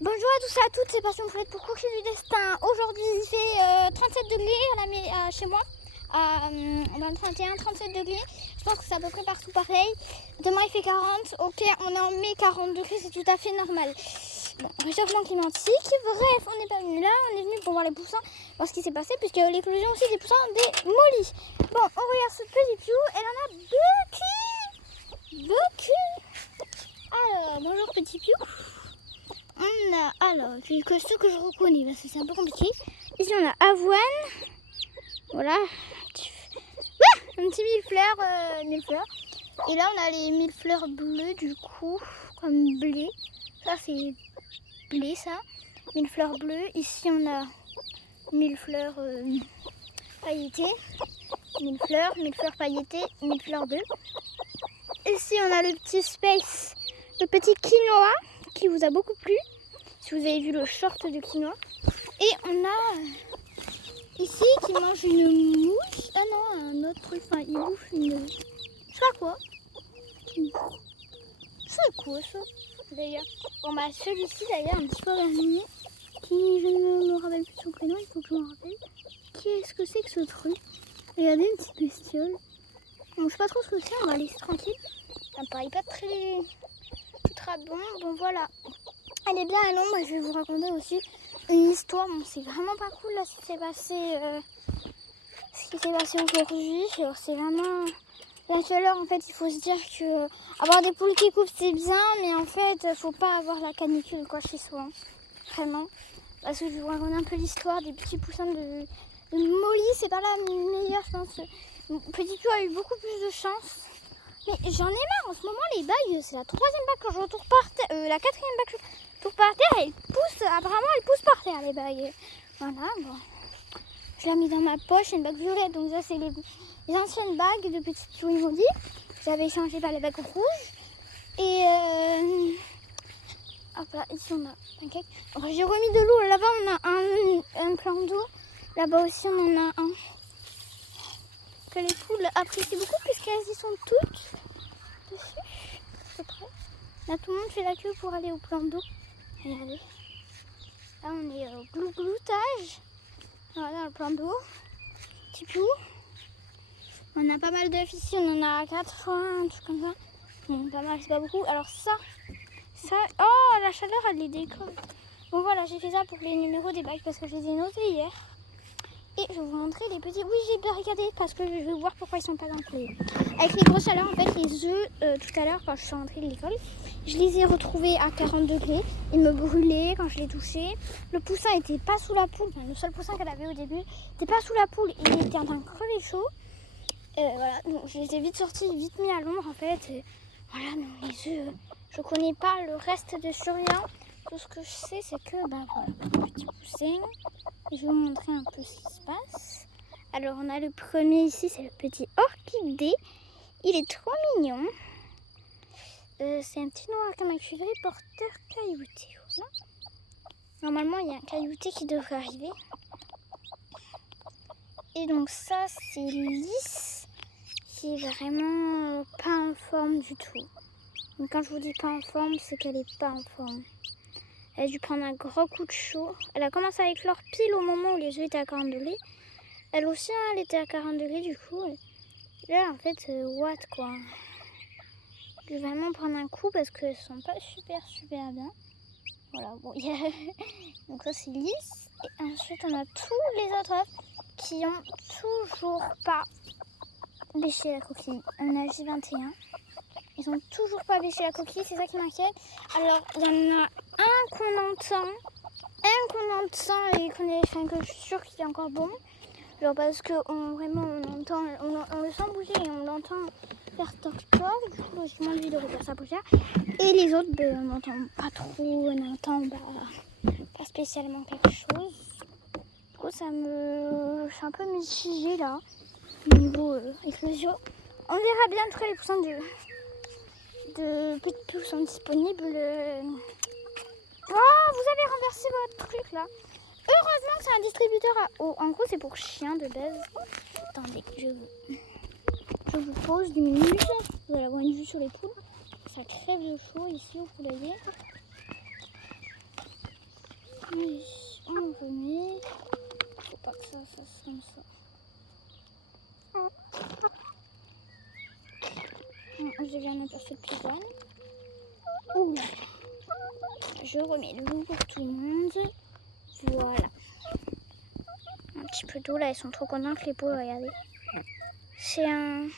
Bonjour à tous et à toutes, c'est Passion Poulette pour Coucher du Destin. Aujourd'hui il fait 37 degrés chez moi, dans le 31, 37 degrés. Je pense que c'est à peu près partout pareil. Demain il fait 40, ok, on est en mai, 40 degrés, c'est tout à fait normal. Bon, réchauffement climatique, bref, on n'est pas venu là, on est venu pour voir les poussins, voir ce qui s'est passé, puisque l'éclosion aussi des poussins des mollies. Bon, on regarde ce petit piou, elle en a beaucoup. Alors, bonjour petit piou. Alors, que ceux que je reconnais, parce que c'est un peu compliqué. Ici, on a avoine. Voilà. Un petit millefleur. Et là, on a les millefleurs bleus, du coup, comme blé. Ça, c'est blé, ça. Millefleurs bleus. Ici, on a millefleurs pailletées. Millefleurs pailletées, millefleurs bleus. Ici, on a le petit space, le petit quinoa qui vous a beaucoup plu. Si vous avez vu le short de quinoa. Et on a ici qui mange une mouche. Ah non, un autre truc. Enfin, il bouffe une... Je sais pas quoi. C'est quoi ça d'ailleurs? Bon bah celui-ci d'ailleurs, un petit peu dernier, qui je ne me rappelle plus son prénom, il faut que je me rappelle. Qu'est-ce que c'est que ce truc? Regardez, une petite bestiole. Bon, je sais pas trop ce que c'est, on va laisser tranquille. Ça me paraît pas très bon. Bon voilà. Elle est bien à l'ombre et je vais vous raconter aussi une histoire. Bon, c'est vraiment pas cool là ce qui s'est passé aujourd'hui. C'est vraiment la chaleur. En fait, il faut se dire que avoir des poules qui coupent c'est bien, mais en fait, faut pas avoir la canicule quoi chez soi. Hein. Vraiment. Parce que je vais vous raconter un peu l'histoire des petits poussins de Molly. C'est pas la meilleure, je pense. Petit Piou a eu beaucoup plus de chance. Mais j'en ai marre en ce moment, les bagues, c'est la troisième bague que je retourne par terre, la quatrième bague que je retourne par terre, apparemment elle pousse par terre les bagues. Voilà, bon. Je l'ai mis dans ma poche, c'est une bague violette, donc ça c'est les anciennes bagues de Petit Piou Maudit. J'avais changé par les bagues rouges. Et hop là, ici on a un cake. Enfin, j'ai remis de l'eau, là-bas on a un plan d'eau, là-bas aussi on en a un. Que les poules apprécient beaucoup puisqu'elles y sont toutes dessus. C'est prêt. Là tout le monde fait la queue pour aller au plan d'eau. Regardez. Là on est au gloutage. Voilà le plan d'eau. Petit Piou. On a pas mal d'œufs ici, on en a 4 un truc comme ça. Bon pas mal, c'est pas beaucoup. Alors ça. Oh la chaleur elle les décolle. Bon voilà, j'ai fait ça pour les numéros des bagues parce que je les ai notés hier. Et je vais vous montrer les petits. Oui, j'ai bien regardé parce que je vais voir pourquoi ils sont pas gonflés. Avec les grosses chaleurs, en fait, les œufs, tout à l'heure, quand je suis rentrée de l'école, je les ai retrouvés à 40 degrés. Ils me brûlaient quand je les touchais. Le poussin était pas sous la poule. Enfin, le seul poussin qu'elle avait au début n'était pas sous la poule. Il était en train de crever chaud. Voilà, donc je les ai vite sortis, vite mis à l'ombre, en fait. Et voilà, non, les œufs, je connais pas le reste de surveillants. Tout ce que je sais, c'est que, ben voilà, petit poussin. Je vais vous montrer un peu ce qui se passe. Alors, on a le premier ici, c'est le petit orchidée. Il est trop mignon. C'est un petit noir comme maculé porteur caillouté. Voilà. Normalement, il y a un caillouté qui devrait arriver. Et donc ça, c'est lisse, qui est vraiment pas en forme du tout. Donc quand je vous dis pas en forme, c'est qu'elle est pas en forme. Elle a dû prendre un gros coup de chaud. Elle a commencé à éclore pile au moment où les œufs étaient à 40 degrés. Elle aussi, elle était à 40 degrés du coup. Là, en fait, what quoi. Je vais vraiment prendre un coup parce qu'elles sont pas super bien. Voilà, bon, donc ça c'est lisse. Et ensuite, on a tous les autres œufs qui ont toujours pas bêché la coquille. On a J21. Ils ont toujours pas bêché la coquille, c'est ça qui m'inquiète. Alors, il y en a un qu'on entend et que je suis sûre qu'il est encore bon. Genre parce que vraiment on le sent bouger et on l'entend faire toc-toc. Du coup, logiquement, lui devrait faire sa bouger. Et les autres, on n'entend pas trop, on entend pas spécialement quelque chose. Du coup, je suis un peu mitigée là, niveau éclosion. On verra bien très les poussins de Petit Piou sont disponibles. Oh, vous avez renversé votre truc là. Heureusement que c'est un distributeur à eau. En gros, c'est pour chiens de base. Attendez, je vous pose 10 minutes. Vous allez avoir une vue sur les poules. Ça crève de chaud ici au poulailler. premier. Faut pas que ça fasse comme ça. Je viens de passer le pigeon. Ouh. Je remets l'eau pour tout le monde. Voilà. Un petit peu d'eau là, ils sont trop contents que les poules, regardez. C'est un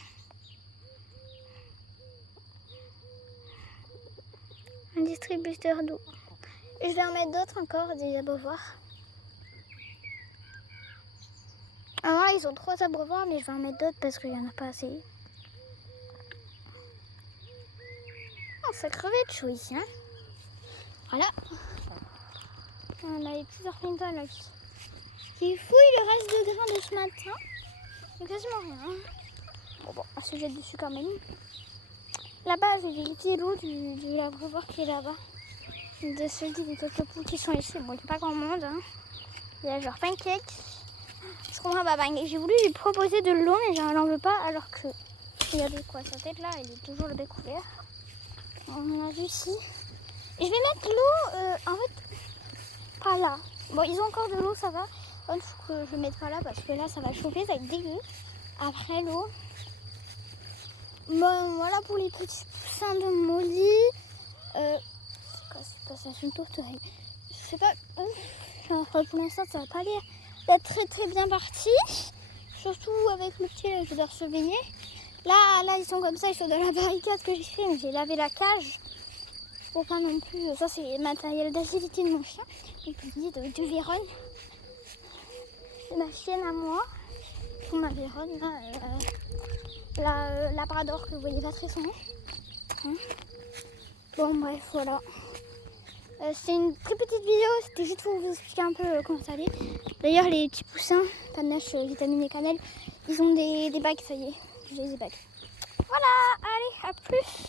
distributeur d'eau. Je vais en mettre d'autres encore, des abreuvoirs. Alors là, ils ont 3 abreuvoirs, mais je vais en mettre d'autres parce qu'il n'y en a pas assez. Oh, ça crevait de chaud ici, hein. Voilà. On a les petits orphelins là qui fouillent le reste de grains de ce matin. Il n'y a quasiment rien. Bon, on se jette dessus quand même. Là-bas, j'ai vérifié l'eau du laboratoire qui est là-bas. De ceux des quelques poules qui sont ici. Bon, il n'y a pas grand monde. Hein. Il y a genre Pancake. Parce qu'on a Pancake. J'ai voulu lui proposer de l'eau, mais elle n'en veut pas. Alors que, regardez quoi, sa tête là, elle est toujours le bec ouvert. On a vu ici. Et je vais mettre l'eau, en fait, pas là. Bon, ils ont encore de l'eau, ça va. Il faut que je mette pas là parce que là, ça va chauffer, ça va être dégueu. Après l'eau. Bon, voilà pour les petits poussins de Molly. C'est quoi ça, c'est une tourterelle. Je sais pas ouf. Pour l'instant, ça va pas l'air d'être très très bien parti. Surtout avec le petit, je dois surveiller. Là, ils sont comme ça, ils sont dans la barricade que j'ai fait, mais j'ai lavé la cage. Pour pas non plus. Ça, c'est le matériel d'agilité de mon chien. Et puis de Véronne. De ma chienne à moi. Pour ma Véronne, là. Labrador que vous voyez pas très souvent. Hein. Bon, bref, voilà. C'est une très petite vidéo. C'était juste pour vous expliquer un peu comment ça allait. D'ailleurs, les petits poussins, panache, vitamine et cannelle, ils ont des bagues, ça y est. J'ai des bagues. Voilà, allez, à plus.